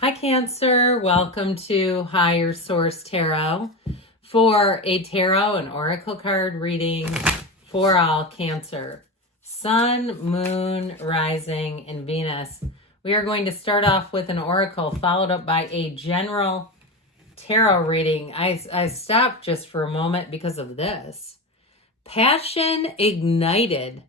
Hi, Cancer. Welcome to Higher Source Tarot for a tarot and oracle card reading for all Cancer. Sun, Moon, Rising, and Venus. We are going to start off with an oracle followed up by a general tarot reading. I stopped just for a moment because of this. Passion ignited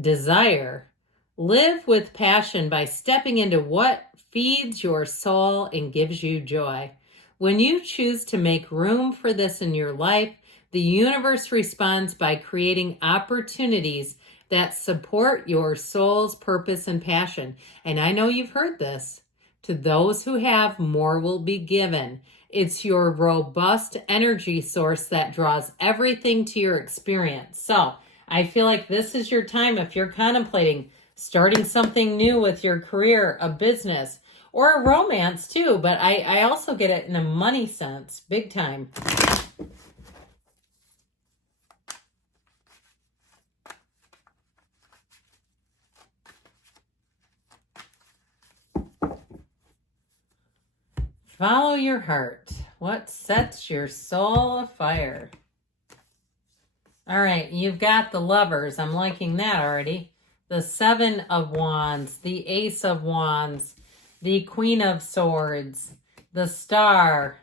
desire. Live with passion by stepping into what feeds your soul and gives you joy. When you choose to make room for this in your life, the universe responds by creating opportunities that support your soul's purpose and passion. And I know you've heard this. To those who have, more will be given. It's your robust energy source that draws everything to your experience. So I feel like this is your time if you're contemplating starting something new with your career, a business, or a romance too. But I also get it in a money sense, big time. Follow your heart. What sets your soul afire? All right, you've got the Lovers. I'm liking that already. The Seven of Wands, the Ace of Wands, the Queen of Swords, the Star,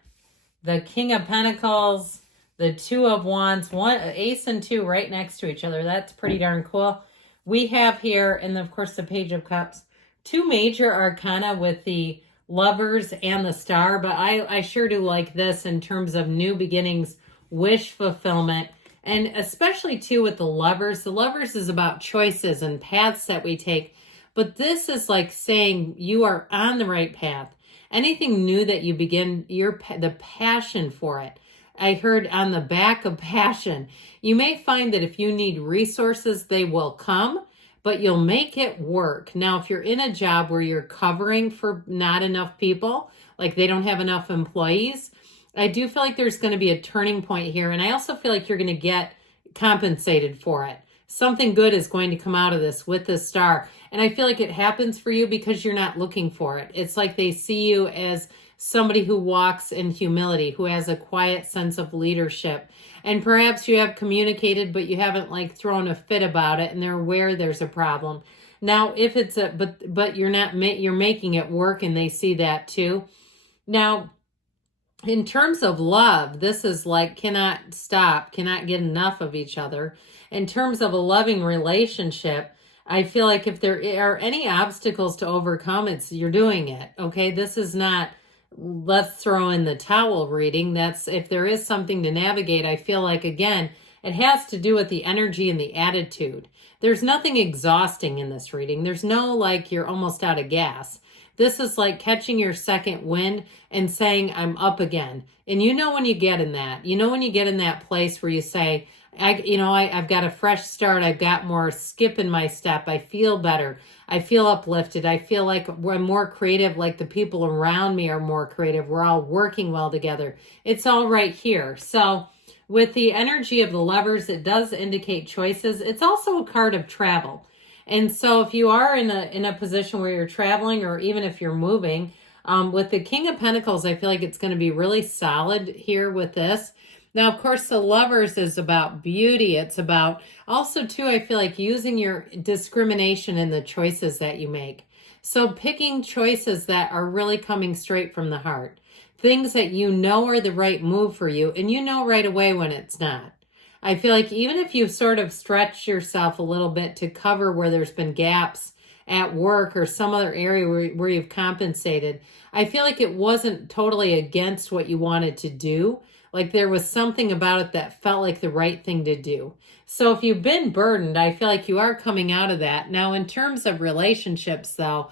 the King of Pentacles, the Two of Wands, one Ace and Two right next to each other. That's pretty darn cool. We have here, and of course the Page of Cups, two major arcana with the Lovers and the Star, but I sure do like this in terms of new beginnings, wish fulfillment, and especially too with the Lovers. The Lovers is about choices and paths that we take, but this is like saying you are on the right path. Anything new that you begin, the passion for it. I heard on the back of passion. You may find that if you need resources, they will come, but you'll make it work. Now, if you're in a job where you're covering for not enough people, like they don't have enough employees, I do feel like there's going to be a turning point here. And I also feel like you're going to get compensated for it. Something good is going to come out of this with the Star. And I feel like it happens for you because you're not looking for it. It's like they see you as somebody who walks in humility, who has a quiet sense of leadership. And perhaps you have communicated, but you haven't like thrown a fit about it and they're aware there's a problem. Now, if it's but you're not, you're making it work and they see that too. Now, in terms of love, this is like cannot stop, cannot get enough of each other. In terms of a loving relationship, I feel like if there are any obstacles to overcome, it's you're doing it. Okay, this is not let's throw in the towel reading. That's if there is something to navigate, I feel like again, it has to do with the energy and the attitude. There's nothing exhausting in this reading. There's no like you're almost out of gas. This is like catching your second wind and saying, I'm up again. And you know when you get in that, when you get in that place where you say, I've got a fresh start. I've got more skip in my step. I feel better. I feel uplifted. I feel like I'm more creative, like the people around me are more creative. We're all working well together. It's all right here. So with the energy of the Lovers, it does indicate choices. It's also a card of travel. And so if you are in a position where you're traveling or even if you're moving, with the King of Pentacles, I feel like it's going to be really solid here with this. Now, of course, the Lovers is about beauty. It's about also, too, I feel like using your discrimination in the choices that you make. So picking choices that are really coming straight from the heart. Things that you know are the right move for you, and you know right away when it's not. I feel like even if you sort of stretch yourself a little bit to cover where there's been gaps at work or some other area where you've compensated, I feel like it wasn't totally against what you wanted to do. Like there was something about it that felt like the right thing to do. So if you've been burdened, I feel like you are coming out of that. Now, in terms of relationships, though,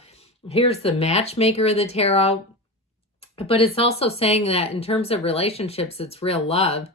here's the matchmaker of the tarot. But it's also saying that in terms of relationships, it's real love.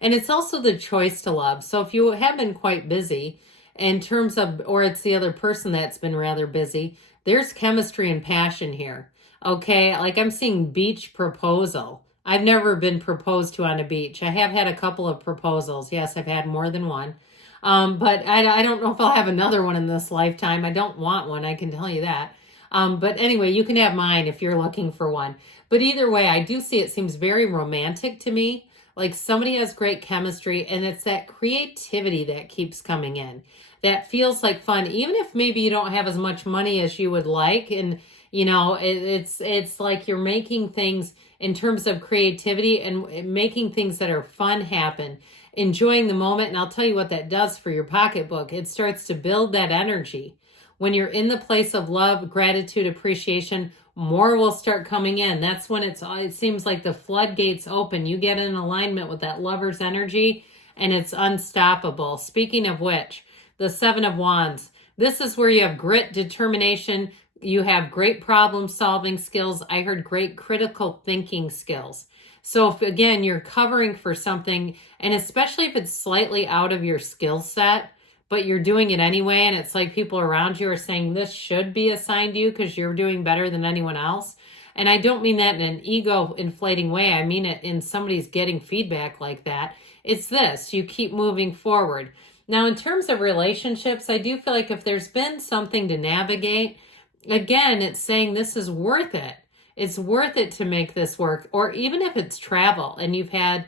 And it's also the choice to love. So if you have been quite busy in terms of, or it's the other person that's been rather busy, there's chemistry and passion here. Okay, like I'm seeing beach proposal. I've never been proposed to on a beach. I have had a couple of proposals. Yes, I've had more than one. But I don't know if I'll have another one in this lifetime. I don't want one, I can tell you that. But anyway, you can have mine if you're looking for one. But either way, I do see it seems very romantic to me. Like somebody has great chemistry, and it's that creativity that keeps coming in. That feels like fun, even if maybe you don't have as much money as you would like. And it's like you're making things in terms of creativity and making things that are fun happen, enjoying the moment. And I'll tell you what that does for your pocketbook. It starts to build that energy. When you're in the place of love, gratitude, appreciation, more will start coming in. That's when it seems like the floodgates open. You get in alignment with that lover's energy and it's unstoppable. Speaking of which, the Seven of Wands. This is where you have grit, determination. You have great problem solving skills. I heard great critical thinking skills. So if, again, you're covering for something, and especially if it's slightly out of your skill set, but you're doing it anyway, and it's like people around you are saying this should be assigned to you because you're doing better than anyone else. And I don't mean that in an ego inflating way. I mean it in somebody's getting feedback like that. It's this, you keep moving forward. Now, in terms of relationships, I do feel like if there's been something to navigate, again, it's saying this is worth it. It's worth it to make this work. Or even if it's travel and you've had,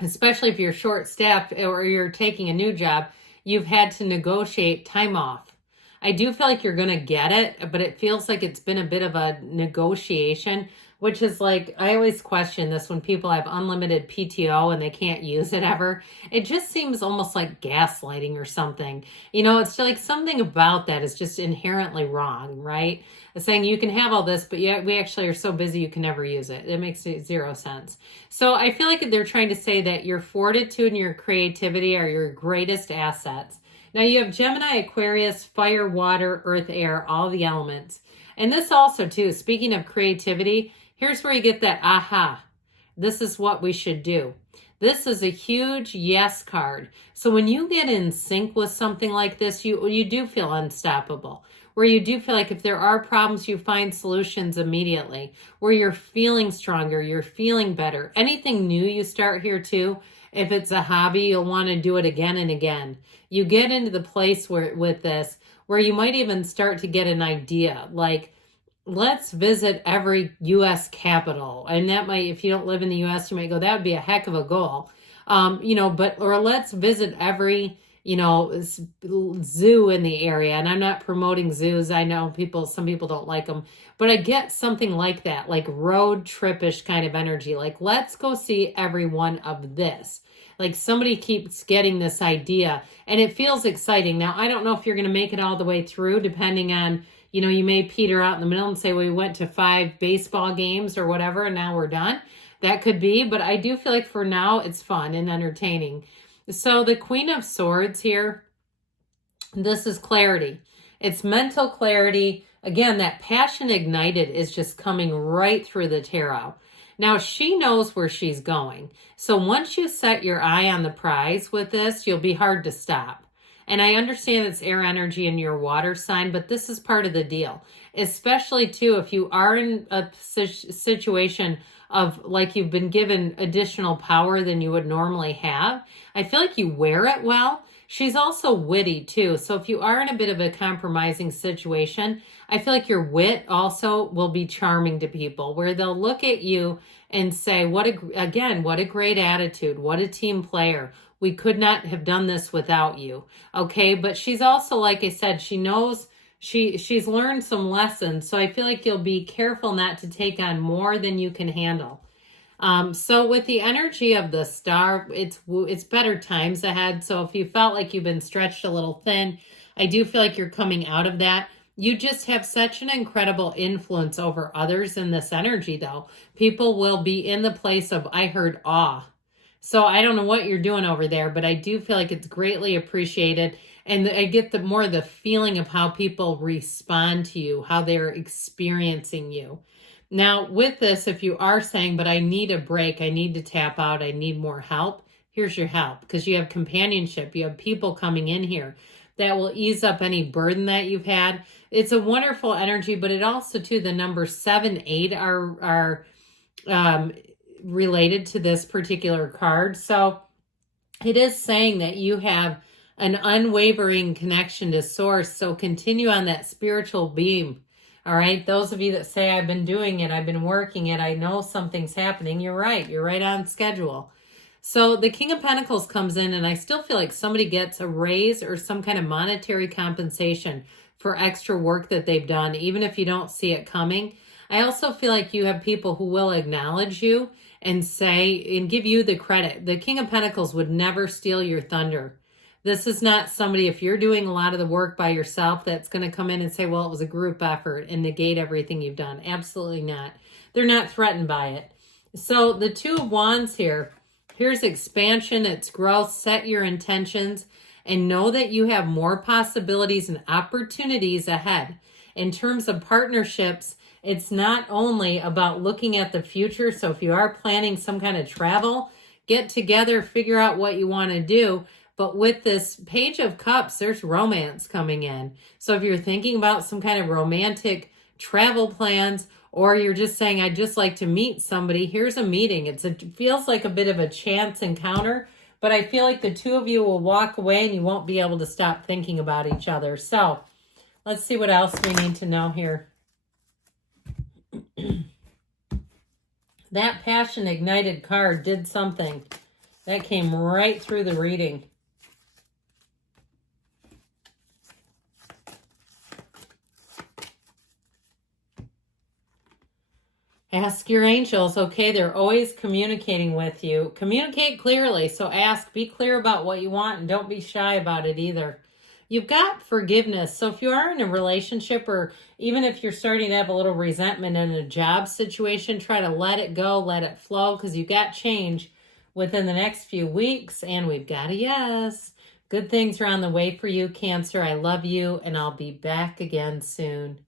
especially if you're short-staffed or you're taking a new job, you've had to negotiate time off. I do feel like you're going to get it, but it feels like it's been a bit of a negotiation, which is like, I always question this when people have unlimited PTO and they can't use it ever. It just seems almost like gaslighting or something. It's like something about that is just inherently wrong, right? It's saying you can have all this, but yeah, we actually are so busy you can never use it. It makes zero sense. So I feel like they're trying to say that your fortitude and your creativity are your greatest assets. Now you have Gemini, Aquarius, fire, water, earth, air, all the elements. And this also too, speaking of creativity, here's where you get that aha. This is what we should do. This is a huge yes card. So when you get in sync with something like this, you do feel unstoppable. Where you do feel like if there are problems, you find solutions immediately. Where you're feeling stronger, you're feeling better. Anything new you start here too, if it's a hobby, you'll want to do it again and again. You get into the place with this where you might even start to get an idea like, let's visit every U.S. capital. And that might, if you don't live in the U.S., you might go, that would be a heck of a goal. Or let's visit every, zoo in the area. And I'm not promoting zoos. I know some people don't like them, but I get something like that, like road trip-ish kind of energy. Like, let's go see every one of this. Like somebody keeps getting this idea and it feels exciting. Now, I don't know if you're going to make it all the way through, depending on, you may peter out in the middle and say, well, we went to 5 baseball games or whatever, and now we're done. That could be, but I do feel like for now it's fun and entertaining. So the Queen of Swords here, this is clarity. It's mental clarity. Again, that passion ignited is just coming right through the tarot. Now, she knows where she's going. So once you set your eye on the prize with this, you'll be hard to stop. And I understand it's air energy in your water sign, but this is part of the deal. Especially, too, if you are in a situation of like you've been given additional power than you would normally have. I feel like you wear it well. She's also witty, too. So if you are in a bit of a compromising situation, I feel like your wit also will be charming to people, where they'll look at you and say, what a great attitude. What a team player. We could not have done this without you. Okay. But she's also, like I said, she knows she's learned some lessons. So I feel like you'll be careful not to take on more than you can handle. So with the energy of the star, it's better times ahead. So if you felt like you've been stretched a little thin, I do feel like you're coming out of that. You just have such an incredible influence over others in this energy, though. People will be in the place of, I heard awe. So I don't know what you're doing over there, but I do feel like it's greatly appreciated. And I get more the feeling of how people respond to you, how they're experiencing you. Now, with this, if you are saying, but I need a break, I need to tap out, I need more help, here's your help. Because you have companionship, you have people coming in here that will ease up any burden that you've had. It's a wonderful energy, but it also, too, the number 7, 8 are related to this particular card. So it is saying that you have an unwavering connection to source. So continue on that spiritual beam. All right. Those of you that say, I've been doing it, I've been working it, I know something's happening. You're right. You're right on schedule. So the King of Pentacles comes in, and I still feel like somebody gets a raise or some kind of monetary compensation for extra work that they've done, even if you don't see it coming. I also feel like you have people who will acknowledge you and say and give you the credit. The King of Pentacles would never steal your thunder. This is not somebody, if you're doing a lot of the work by yourself, that's going to come in and say, well, it was a group effort and negate everything you've done. Absolutely not. They're not threatened by it. So the Two of Wands here, here's expansion, it's growth. Set your intentions and know that you have more possibilities and opportunities ahead. In terms of partnerships, it's not only about looking at the future. So if you are planning some kind of travel, get together, figure out what you want to do. But with this Page of Cups, there's romance coming in. So if you're thinking about some kind of romantic travel plans, or you're just saying, I'd just like to meet somebody, here's a meeting. It feels like a bit of a chance encounter, but I feel like the two of you will walk away and you won't be able to stop thinking about each other. So let's see what else we need to know here. That Passion Ignited card did something. That came right through the reading. Ask your angels. Okay, they're always communicating with you. Communicate clearly. So ask, be clear about what you want, and don't be shy about it either. You've got forgiveness. So if you are in a relationship, or even if you're starting to have a little resentment in a job situation, try to let it go, let it flow, because you've got change within the next few weeks. And we've got a yes. Good things are on the way for you, Cancer. I love you, and I'll be back again soon.